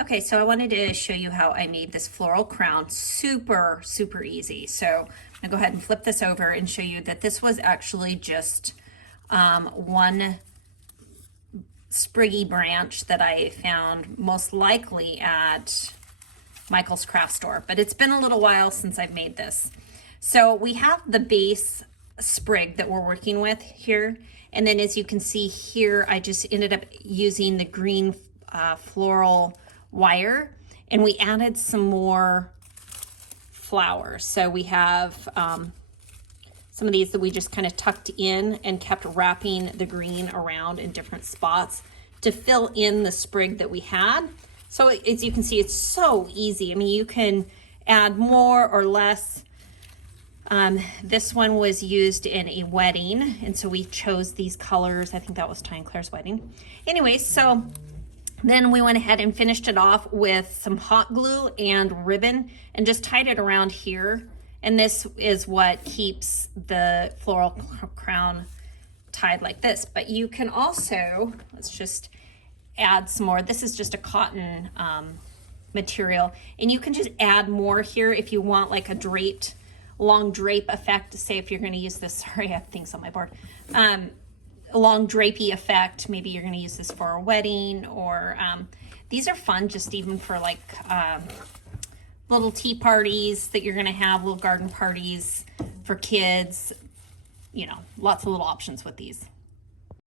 Okay, so I wanted to show you how I made this floral crown super, super easy. So I'm gonna go ahead and flip this over and show you that this was actually just one spriggy branch that I found most likely at Michael's craft store, but it's been a little while since I've made this. So we have the base sprig that we're working with here. And then as you can see here, I just ended up using the green floral wire, and we added some more flowers. So we have some of these that we just kind of tucked in and kept wrapping the green around in different spots to fill in the sprig that we had. So as you can see, it's so easy. I mean, you can add more or less. This one was used in a wedding, and so we chose these colors. I think that was Ty and Claire's wedding. Anyway, so then we went ahead and finished it off with some hot glue and ribbon and just tied it around here. And this is what keeps the floral crown tied like this. But you can also, let's just add some more. This is just a cotton material, and you can just add more here if you want like a draped, long drape effect. Say if you're going to use this, sorry, I have things on my board. A long drapey effect. Maybe you're going to use this for a wedding, or these are fun just even for like little tea parties that you're going to have, little garden parties for kids. You know, lots of little options with these.